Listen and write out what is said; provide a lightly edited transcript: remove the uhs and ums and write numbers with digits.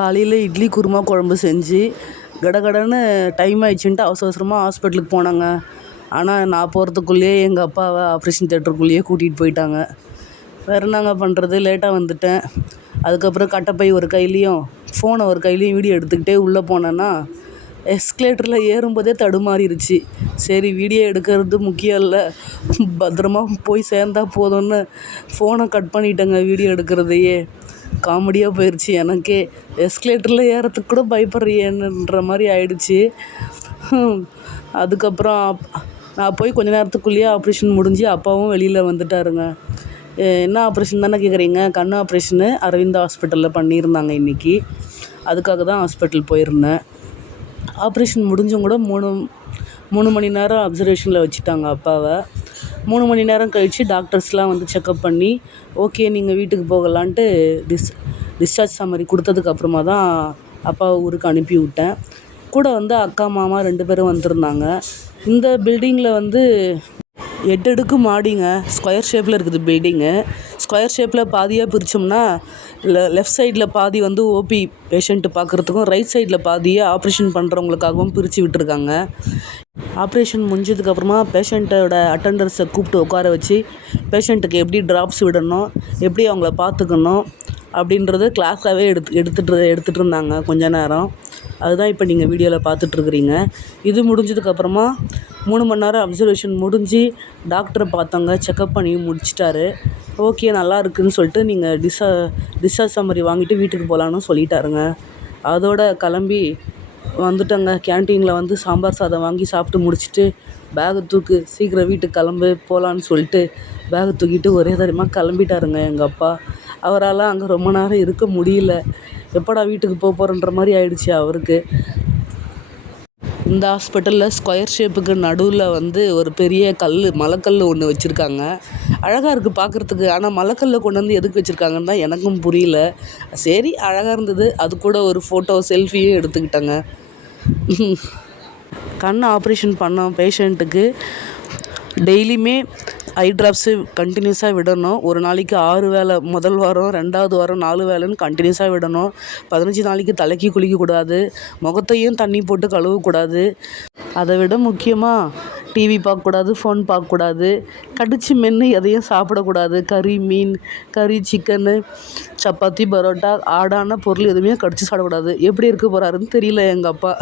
காலையில் இட்லி குருமா குழம்பு செஞ்சு கடகடன்னு டைம் ஆயிடுச்சுன்ட்டு அவசரமாக ஹாஸ்பிட்டலுக்கு போனாங்க. ஆனால் நான் போகிறதுக்குள்ளேயே எங்கள் அப்பாவை ஆப்ரேஷன் தேட்டருக்குள்ளேயே கூட்டிகிட்டு போயிட்டாங்க. வேறு என்னங்க பண்ணுறது, லேட்டாக வந்துட்டேன். அதுக்கப்புறம் கட்டைப்பை ஒரு கையிலையும் ஃபோனை ஒரு கையிலையும் வீடியோ எடுத்துக்கிட்டே உள்ளே போனேன்னா எஸ்கலேட்டரில் ஏறும்போதே தடுமாறிடுச்சு. சரி, வீடியோ எடுக்கிறது முக்கியம் இல்லை, பத்திரமா போய் சேர்ந்தா போதும்னு ஃபோனை கட் பண்ணிட்டேங்க. வீடியோ எடுக்கிறதையே காமெடியாக போயிடுச்சு. எனக்கே எஸ்கலேட்டரில் ஏறத்துக்கு கூட பயப்படுறியேன்ற மாதிரி ஆயிடுச்சு. அதுக்கப்புறம் நான் போய் கொஞ்ச நேரத்துக்குள்ளேயே ஆப்ரேஷன் முடிஞ்சு அப்பாவும் வெளியில் வந்துட்டாருங்க. என்ன ஆப்ரேஷன் தானே கேட்குறீங்க? கண் ஆப்ரேஷனு அரவிந்தா ஹாஸ்பிட்டலில் பண்ணியிருந்தாங்க இன்றைக்கி. அதுக்காக தான் ஹாஸ்பிட்டல் போயிருந்தேன். ஆப்ரேஷன் முடிஞ்சும் கூட 3 மணி நேரம் அப்சர்வேஷனில் வச்சுட்டாங்க அப்பாவை. 3 மணி நேரம் கழித்து டாக்டர்ஸ்லாம் வந்து செக்கப் பண்ணி ஓகே நீங்கள் வீட்டுக்கு போகலான்ட்டு டிஸ்சார்ஜ் சம்மரி கொடுத்ததுக்கப்புறமா தான் அப்பாவை ஊருக்கு அனுப்பி விட்டேன். கூட வந்து அக்கா மாமா 2 பேரும் வந்திருந்தாங்க. இந்த பில்டிங்கில் வந்து 8 அடுக்கு மாடிங்க. ஸ்கொயர் ஷேப்பில் இருக்குது பில்டிங்கு. ஸ்கொயர் ஷேப்பில் பாதியாக பிரித்தோம்னா லெஃப்ட் சைடில் பாதி வந்து ஓபி பேஷண்ட்டு பார்க்குறதுக்கும், ரைட் சைடில் பாதியை ஆப்ரேஷன் பண்ணுறவங்களுக்காகவும் பிரித்து விட்டுருக்காங்க. ஆப்ரேஷன் முடிஞ்சதுக்கப்புறமா பேஷண்ட்டோட அட்டெண்டர்ஸை கூப்பிட்டு உட்கார வச்சு பேஷண்ட்டுக்கு எப்படி ட்ராப்ஸ் விடணும், எப்படி அவங்கள பார்த்துக்கணும் அப்படின்றத கிளாஸாகவே எடுத்துகிட்டு இருந்தாங்க கொஞ்ச நேரம். அதுதான் இப்போ நீங்கள் வீடியோவில் பார்த்துட்ருக்குறீங்க. இது முடிஞ்சதுக்கப்புறமா 3 மணி நேரம் அப்சர்வேஷன் முடிஞ்சு டாக்டரை பார்த்தவங்க, செக்கப் பண்ணி முடிச்சிட்டாரு. ஓகே நல்லா இருக்குதுன்னு சொல்லிட்டு நீங்கள் டிஸ்சார்ஜ் சம்மரி வாங்கிட்டு வீட்டுக்கு போகலான்னு சொல்லிட்டாருங்க. அதோட கிளம்பி வந்துட்டேங்க. கேன்டீனில் வந்து சாம்பார் சாதம் வாங்கி சாப்பிட்டு முடிச்சுட்டு பேகை தூக்கு, சீக்கிரம் வீட்டுக்கு கிளம்பு போகலான்னு சொல்லிட்டு பேகை தூக்கிட்டு ஒரே தரமாக கிளம்பிட்டாருங்க எங்கள் அப்பா. அவரால் அங்கே ரொம்ப நேரம் இருக்க முடியல. எப்படா வீட்டுக்கு போகிறன்ற மாதிரி ஆயிடுச்சு அவருக்கு. இந்த ஹாஸ்பிட்டலில் ஸ்கொயர் ஷேப்புக்கு நடுவில் வந்து ஒரு பெரிய மலைக்கல் ஒன்று வச்சுருக்காங்க. அழகாக இருக்குது பார்க்குறதுக்கு. ஆனால் மலைக்கல்லை கொண்டு வந்து எதுக்கு வச்சுருக்காங்கன்னு தான் எனக்கும் புரியல. சரி, அழகாக இருந்தது. அது கூட ஒரு ஃபோட்டோ செல்ஃபியும் எடுத்துக்கிட்டேங்க. கண் ஆப்ரேஷன் பண்ண பேஷண்ட்டுக்கு டெய்லியுமே ஐ ட்ராப்ஸு கண்டினியூஸாக விடணும். ஒரு நாளைக்கு 6 வேளை, முதல் வாரம் 2வது வாரம் 4 வேளைன்னு கண்டினியூஸாக விடணும். 15 நாளைக்கு தலைக்கு குளிக்கக்கூடாது, முகத்தையும் தண்ணி போட்டு கழுவக்கூடாது. அதை விட முக்கியமாக டிவி பார்க்கக்கூடாது, ஃபோன் பார்க்கக்கூடாது, கடிச்சு மென்று எதையும் சாப்பிடக்கூடாது. கறி, மீன், சிக்கனு, சப்பாத்தி, பரோட்டா, ஆடான பொருள் எதுவுமே கடிச்சு சாப்பிடக்கூடாது. எப்படி இருக்க போகிறாருன்னு தெரியல எங்கள் அப்பா.